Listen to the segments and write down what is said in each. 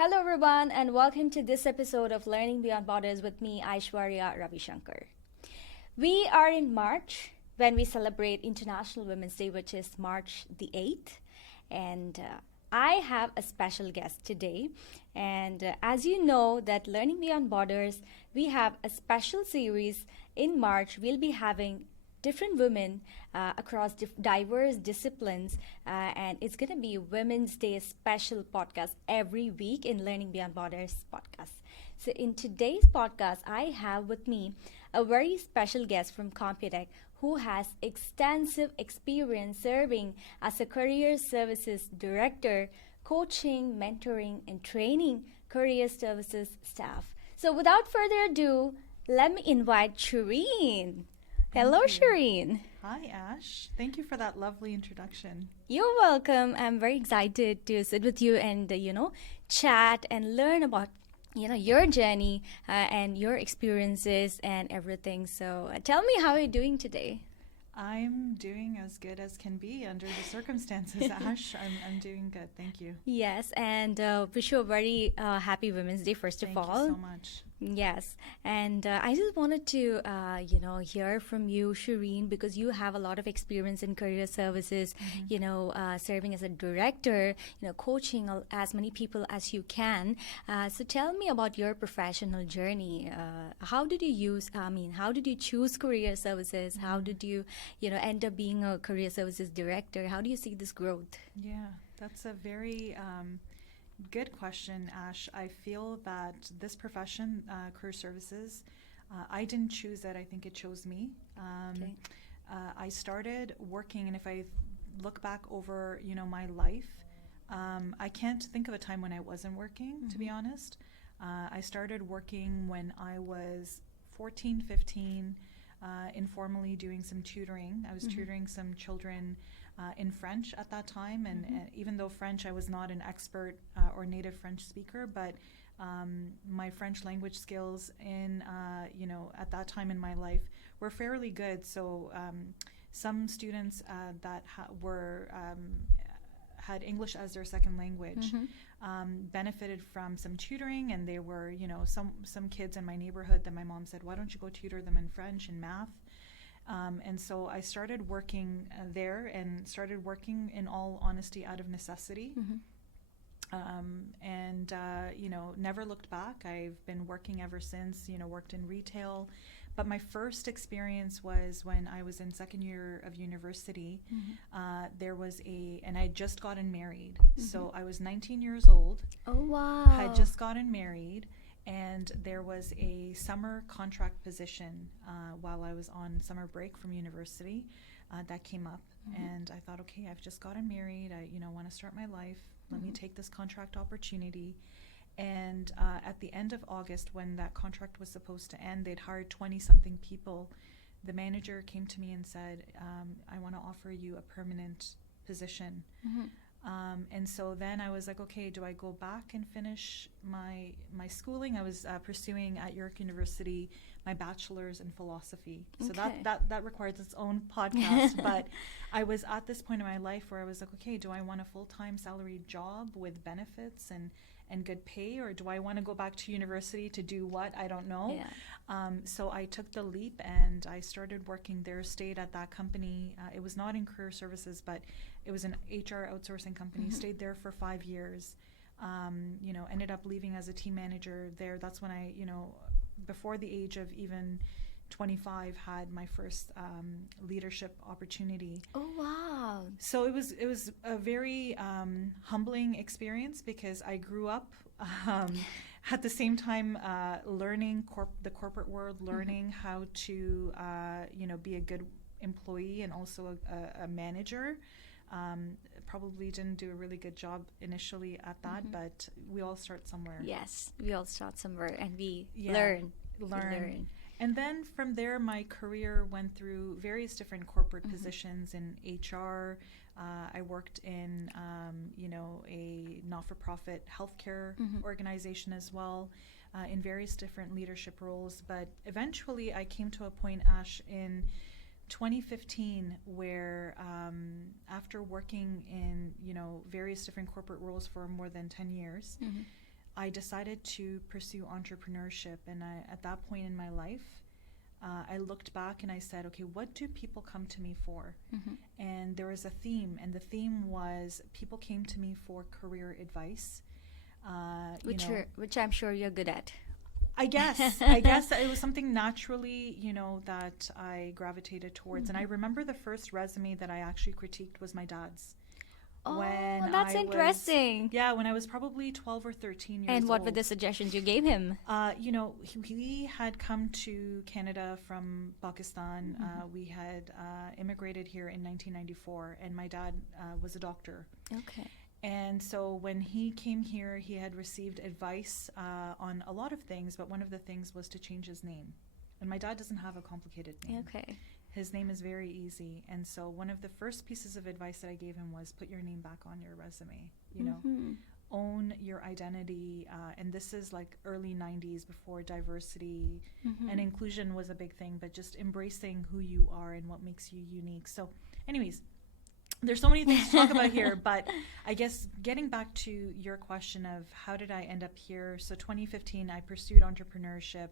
Hello, everyone, and welcome to this episode of Learning Beyond Borders with me, Aishwarya Ravishankar. We are in March when we celebrate International Women's Day, which is March the 8th. And I have a special guest today. And as you know, that Learning Beyond Borders, we have a special series in March. We'll be having different women across diverse disciplines, and it's going to be Women's Day special podcast every week in Learning Beyond Borders podcast. So in today's podcast, I have with me a very special guest from Computek who has extensive experience serving as a career services director, coaching, mentoring, and training career services staff. So without further ado, let me invite Shireen. Hello, Shireen. Hi, Ash. Thank you for that lovely introduction. You're welcome. I'm very excited to sit with you and, chat and learn about, your journey and your experiences and everything. So tell me how you're doing today. I'm doing as good as can be under the circumstances, Ash. I'm doing good. Thank you. Yes, and wish you a very happy Women's Day, first of all. Thank you so much. Yes, and I just wanted to, hear from you, Shireen, because you have a lot of experience in career services, serving as a director, coaching as many people as you can. So tell me about your professional journey. How did you choose career services? How did you, end up being a career services director? How do you see this growth? Yeah, that's a very good question, Ash. I feel that this profession, career services, I didn't choose it. I think it chose me. Okay. I started working, and if I look back over, my life, I can't think of a time when I wasn't working, to be honest. I started working when I was 14, 15, informally doing some tutoring. I was tutoring some children in French at that time, and even though French, I was not an expert or native French speaker, but my French language skills at that time in my life were fairly good. So some students that had English as their second language benefited from some tutoring, and they were, some kids in my neighborhood that my mom said, why don't you go tutor them in French and math? And so I started working there, and started working, in all honesty, out of necessity. Never looked back. I've been working ever since, worked in retail. But my first experience was when I was in second year of university. There was and I had just gotten married. So I was 19 years old. Oh, wow. Had just gotten married. And there was a summer contract position while I was on summer break from university that came up. And I thought, okay, I've just gotten married. I, want to start my life. Let me take this contract opportunity. And at the end of August, when that contract was supposed to end, they'd hired 20-something people. The manager came to me and said, I want to offer you a permanent position. And so then I was like, okay, do I go back and finish my schooling? I was pursuing at York University my bachelor's in philosophy. So that requires its own podcast. But I was at this point in my life where I was like, okay, do I want a full-time salaried job with benefits and good pay, or do I want to go back to university to do what? I don't know. Yeah. So I took the leap, and I started working there, stayed at that company. It was not in career services, but it was an HR outsourcing company. Stayed there for 5 years. Ended up leaving as a team manager there. That's when I, before the age of even 25, had my first leadership opportunity. Oh, wow. So it was a very humbling experience, because I grew up at the same time learning the corporate world, learning how to be a good employee and also a manager. Probably didn't do a really good job initially at that, but we all start somewhere. Yes, we all start somewhere, and we learn. And then from there, my career went through various different corporate positions in HR. I worked in, a not-for-profit healthcare organization as well, in various different leadership roles. But eventually, I came to a point, Ash, in 2015 where after working in various different corporate roles for more than 10 years, I decided to pursue entrepreneurship. And at that point in my life, I looked back and I said, okay, what do people come to me for? And there was a theme, and the theme was people came to me for career advice. Which I'm sure you're good at. I guess it was something naturally, that I gravitated towards. And I remember the first resume that I actually critiqued was my dad's. Oh, that's interesting. When I was probably 12 or 13 years old. And what were the suggestions you gave him? He had come to Canada from Pakistan. We had immigrated here in 1994, and my dad was a doctor. Okay. And so when he came here, he had received advice on a lot of things, but one of the things was to change his name. And my dad doesn't have a complicated name. Okay. His name is very easy. And so one of the first pieces of advice that I gave him was put your name back on your resume, own your identity. And this is like early 90s, before diversity and inclusion was a big thing, but just embracing who you are and what makes you unique. So anyways, there's so many things to talk about here, but I guess getting back to your question of how did I end up here? So 2015, I pursued entrepreneurship.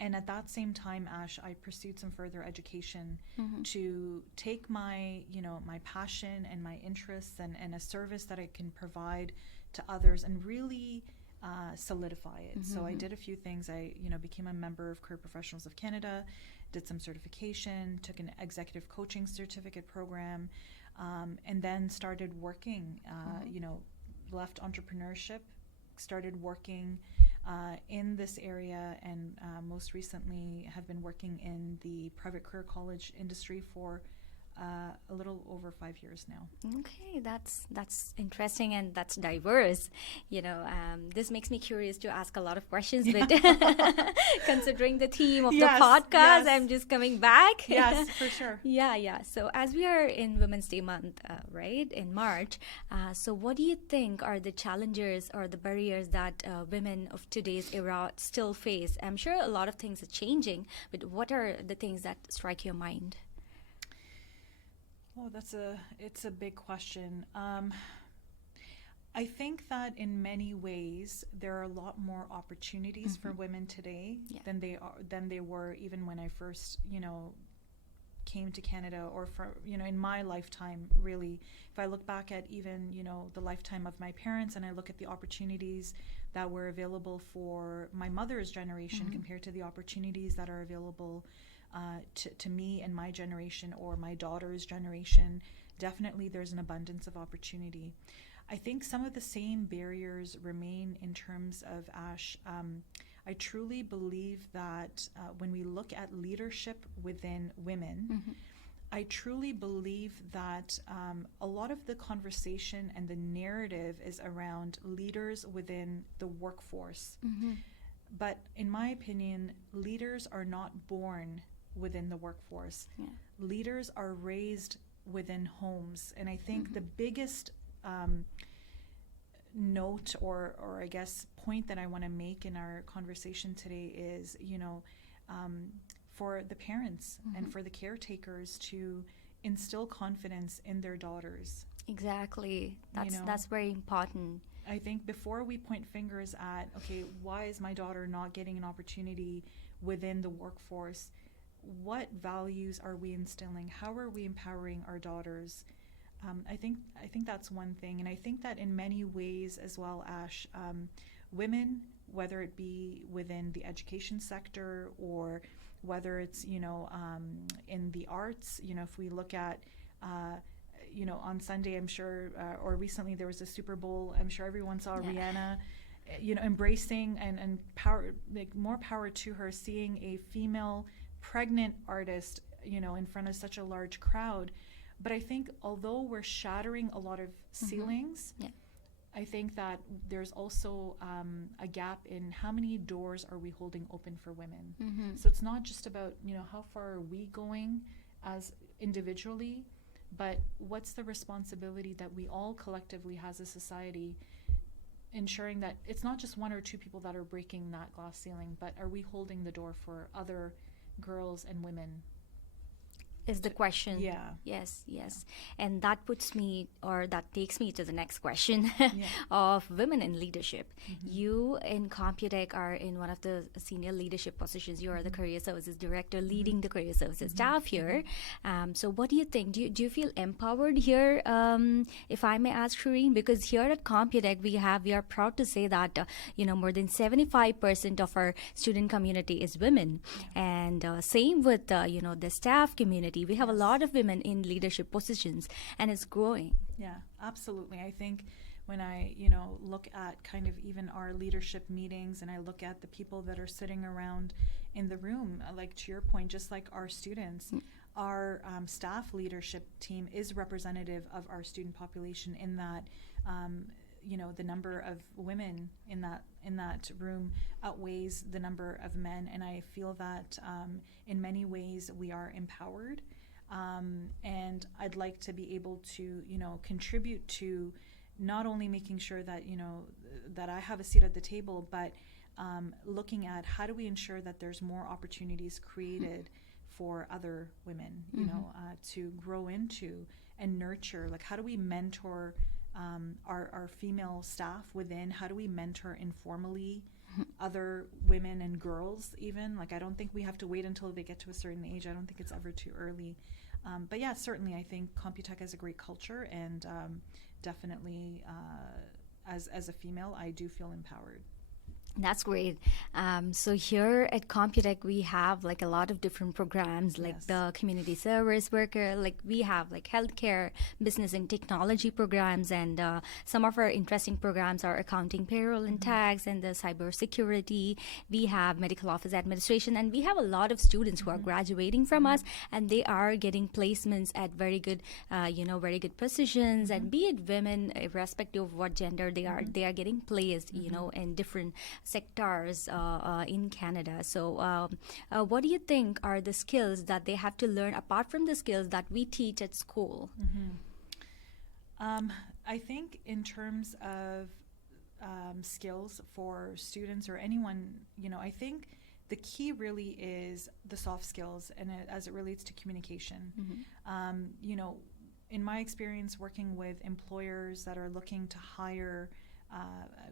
And at that same time, Ash, I pursued some further education to take my, my passion and my interests and a service that I can provide to others and really solidify it. So I did a few things. I, became a member of Career Professionals of Canada, did some certification, took an executive coaching certificate program, and then started working, left entrepreneurship, started working in this area, and most recently have been working in the private career college industry for a little over 5 years now. Okay, that's interesting, and that's diverse. This makes me curious to ask a lot of questions, but considering the theme of the podcast, I'm just coming back. Yes, for sure. Yeah. So as we are in Women's Day month, right, in March, so what do you think are the challenges or the barriers that women of today's era still face? I'm sure a lot of things are changing, but what are the things that strike your mind? Oh, it's a big question. I think that in many ways there are a lot more opportunities for women today than they were even when I first, came to Canada, or for, in my lifetime, really. If I look back at even, the lifetime of my parents, and I look at the opportunities that were available for my mother's generation compared to the opportunities that are available to me and my generation or my daughter's generation, definitely there's an abundance of opportunity. I think some of the same barriers remain in terms of, Ash, I truly believe that when we look at leadership within women, I truly believe that a lot of the conversation and the narrative is around leaders within the workforce. But in my opinion, leaders are not born within the workforce. Leaders are raised within homes. And I think the biggest note or I guess point that I want to make in our conversation today is, for the parents and for the caretakers to instill confidence in their daughters. Exactly. That's very important. I think before we point fingers at, okay, why is my daughter not getting an opportunity within the workforce? What values are we instilling? How are we empowering our daughters? I think that's one thing. And I think that in many ways as well, Ash, women, whether it be within the education sector or whether it's, in the arts, if we look at, on Sunday, I'm sure, or recently there was a Super Bowl, I'm sure everyone saw Rihanna, embracing and power, like more power to her, seeing a female pregnant artist, in front of such a large crowd. But I think although we're shattering a lot of ceilings, I think that there's also a gap in how many doors are we holding open for women. So it's not just about, how far are we going as individually, but what's the responsibility that we all collectively as a society, ensuring that it's not just one or two people that are breaking that glass ceiling, but are we holding the door for other girls and women? is the question. Yeah. Yes, yes. And that puts me, or that takes me to the next question Yeah. of women in leadership. You in Computek are in one of the senior leadership positions. You are the career services director leading the career services staff here. So what do you think? Do you feel empowered here, if I may ask, Shireen? Because here at Computek, we are proud to say that, more than 75% of our student community is women. And same with, the staff community. We have a lot of women in leadership positions, and it's growing. Yeah, absolutely. I think when I, look at kind of even our leadership meetings, and I look at the people that are sitting around in the room, like to your point, just like our students, our staff leadership team is representative of our student population in that, the number of women in that room outweighs the number of men, and I feel that in many ways we are empowered. And I'd like to be able to, contribute to not only making sure that, that I have a seat at the table, but looking at how do we ensure that there's more opportunities created for other women, to grow into and nurture. Like, how do we mentor our female staff within? How do we mentor informally other women and girls even? Like, I don't think we have to wait until they get to a certain age. I don't think it's ever too early. But yeah, certainly I think Computek has a great culture, and definitely as a female, I do feel empowered. That's great. So here at Computek, we have like a lot of different programs, like the community service worker, like we have like healthcare, business and technology programs, and some of our interesting programs are accounting, payroll and tax, and the cybersecurity. We have medical office administration, and we have a lot of students who are graduating from us, and they are getting placements at very good, very good positions, and be it women, irrespective of what gender they are getting placed, in different sectors in Canada. So what do you think are the skills that they have to learn apart from the skills that we teach at school? I think in terms of skills for students or anyone, I think the key really is the soft skills, and as it relates to communication. In my experience working with employers that are looking to hire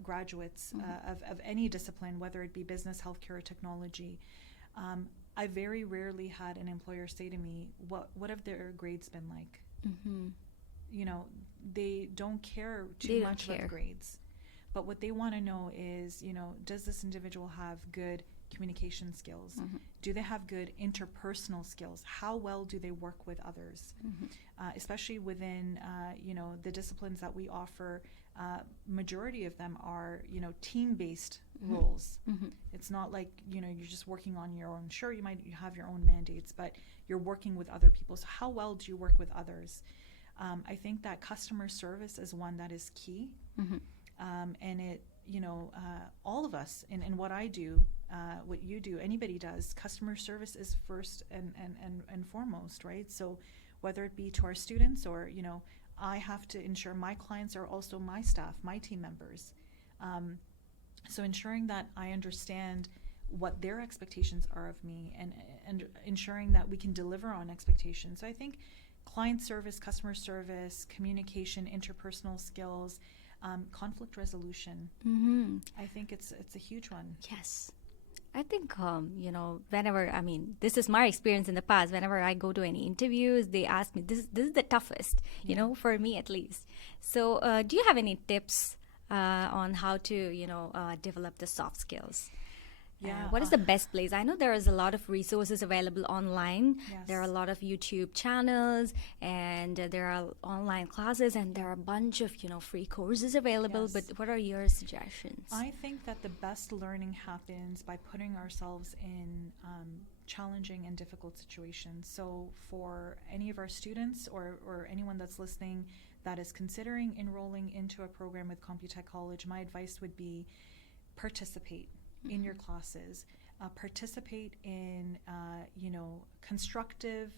graduates of any discipline, whether it be business, healthcare, or technology, I very rarely had an employer say to me, what have their grades been like? They don't care too much about the grades, but what they want to know is, does this individual have good communication skills? Do they have good interpersonal skills? How well do they work with others? Especially within, the disciplines that we offer, majority of them are, team-based roles. It's not like, you're just working on your own. Sure, you have your own mandates, but you're working with other people. So how well do you work with others? I think that customer service is one that is key. And it, all of us in what I do, what you do, anybody does, customer service is first and foremost, right? So whether it be to our students or, I have to ensure my clients are also my staff, my team members. So ensuring that I understand what their expectations are of me, and ensuring that we can deliver on expectations. So I think client service, customer service, communication, interpersonal skills, conflict resolution. I think it's a huge one. Yes. I think, whenever, this is my experience in the past, whenever I go to any interviews, they ask me, this is the toughest, for me at least. So do you have any tips on how to, develop the soft skills? Yeah. What is the best place? I know there is a lot of resources available online. Yes. There are a lot of YouTube channels, and there are online classes, and there are a bunch of, free courses available. Yes. But what are your suggestions? I think that the best learning happens by putting ourselves in challenging and difficult situations. So for any of our students or anyone that's listening that is considering enrolling into a program with Computek College, my advice would be participate in your classes, participate in constructive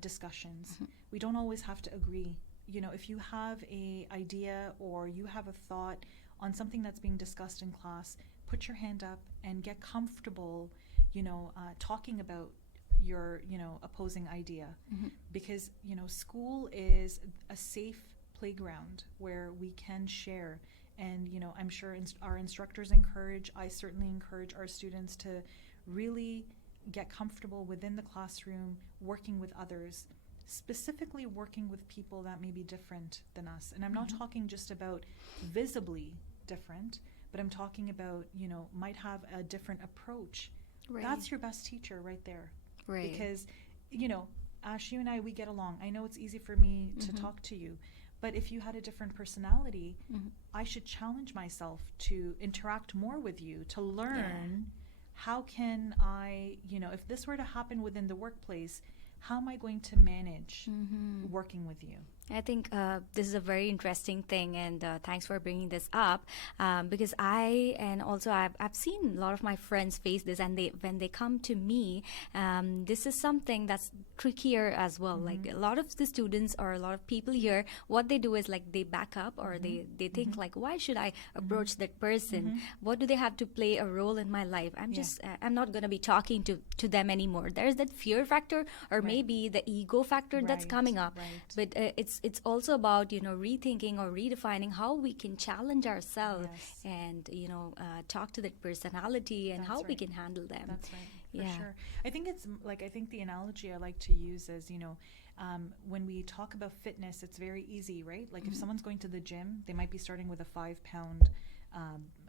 discussions. We don't always have to agree. If you have a idea or you have a thought on something that's being discussed in class, put your hand up and get comfortable talking about your, opposing idea. Because, school is a safe playground where we can share. And, I'm sure our instructors I certainly encourage our students to really get comfortable within the classroom, working with others, specifically working with people that may be different than us. And I'm not talking just about visibly different, but I'm talking about, might have a different approach. Right. That's your best teacher right there. Right. Because, Ash, you and I, we get along. I know it's easy for me to talk to you, but if you had a different personality, I should challenge myself to interact more with you, to learn how can I, if this were to happen within the workplace, how am I going to manage working with you? I think this is a very interesting thing, and thanks for bringing this up, because I've seen a lot of my friends face this, and when they come to me, this is something that's trickier as well. Like a lot of the students or a lot of people here, what they do is like they back up, or they think like, why should I approach that person? What do they have to play a role in my life? I'm not going to be talking to them anymore. There's that fear factor, or maybe the ego factor that's coming up. But it's also about rethinking or redefining how we can challenge ourselves and talk to that personality and how we can handle them. That's right, for sure. I think the analogy I like to use is when we talk about fitness, it's very easy, right? Like if someone's going to the gym, they might be starting with a 5-pound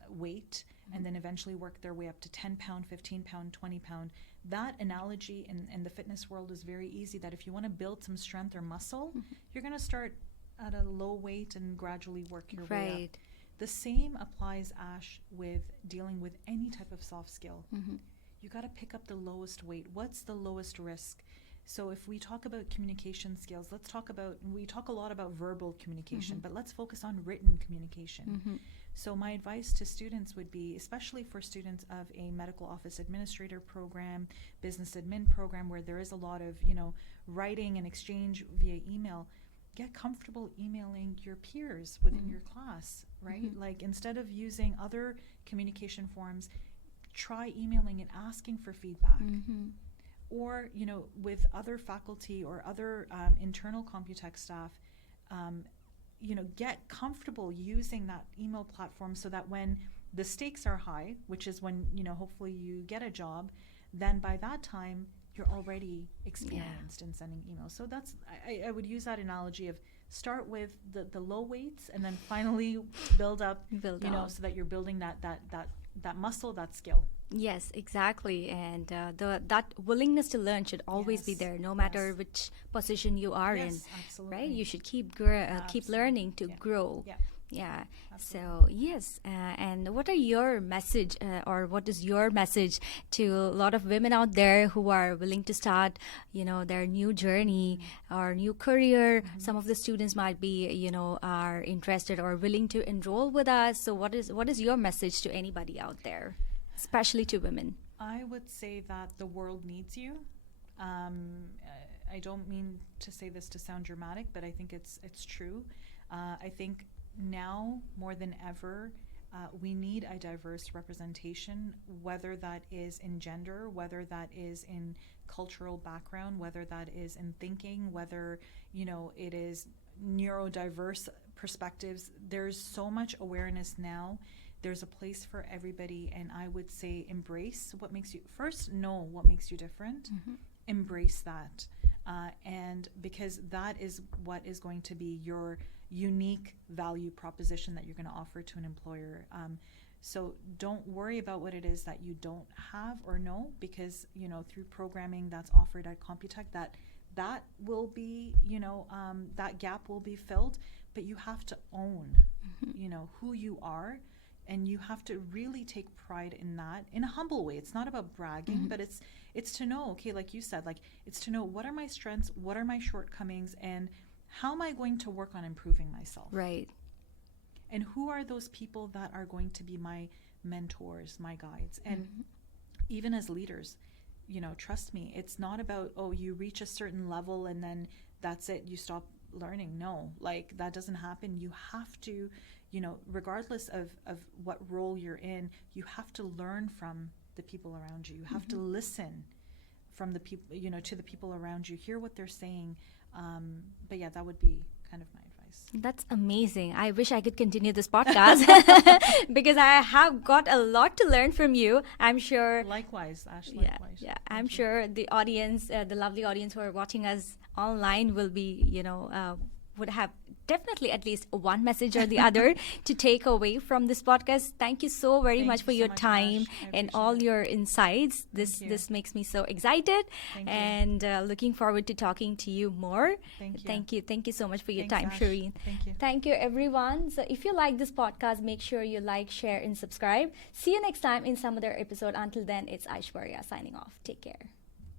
weight and then eventually work their way up to 10-pound, 15-pound, 20-pound. That analogy in the fitness world is very easy, that if you want to build some strength or muscle, you're going to start at a low weight and gradually work your way up. The same applies, Ash, with dealing with any type of soft skill. You got to pick up the lowest weight. What's the lowest risk? So if we talk about communication skills, we talk a lot about verbal communication, but let's focus on written communication. So my advice to students would be, especially for students of a medical office administrator program, business admin program, where there is a lot of, writing and exchange via email, get comfortable emailing your peers within your class, right? Like instead of using other communication forms, try emailing and asking for feedback. Or, with other faculty or other internal Computek staff, get comfortable using that email platform so that when the stakes are high, which is when, hopefully you get a job, then by that time you're already experienced in sending emails. So that's, I would use that analogy of start with the low weights and then finally build up, so that you're building that muscle, that skill. Yes, exactly. And that willingness to learn should always be there, no matter which position you are in. Absolutely. Right? You should keep learning to grow. Yeah. So yes. And what are your message, or what is your message to a lot of women out there who are willing to start, their new journey or new career? Some of the students might be, are interested or willing to enroll with us. So what is your message to anybody out there, especially to women? I would say that the world needs you. I don't mean to say this to sound dramatic, but I think it's true. I think now more than ever, we need a diverse representation, whether that is in gender, whether that is in cultural background, whether that is in thinking, whether it is neurodiverse perspectives. There's so much awareness now. There's a place for everybody, and I would say embrace what makes you, first know what makes you different, embrace that, and because that is what is going to be your unique value proposition that you're going to offer to an employer. So don't worry about what it is that you don't have or know, because through programming that's offered at Computek, that will be, that gap will be filled, but you have to own who you are. And you have to really take pride in that in a humble way. It's not about bragging, but it's to know, okay, like you said, like it's to know what are my strengths, what are my shortcomings, and how am I going to work on improving myself? Right. And who are those people that are going to be my mentors, my guides? And even as leaders, trust me, it's not about, oh, you reach a certain level and then that's it, you stop learning. No, like that doesn't happen. You have to, regardless of what role you're in, you have to learn from the people around you. You have to listen from the people, to the people around you. Hear what they're saying. But yeah, that would be kind of my advice. That's amazing. I wish I could continue this podcast because I have got a lot to learn from you. I'm sure. Likewise, Ash. Yeah, Likewise. yeah. I'm sure the audience, the lovely audience who are watching us online, will be, would have definitely at least one message or the other to take away from this podcast. Thank you so very much for your time and all your insights. This makes me so excited and looking forward to talking to you more. Thank you so much for your time, Shireen. Thank you, everyone. So if you like this podcast, make sure you like, share, and subscribe. See you next time in some other episode. Until then, it's Aishwarya signing off. Take care.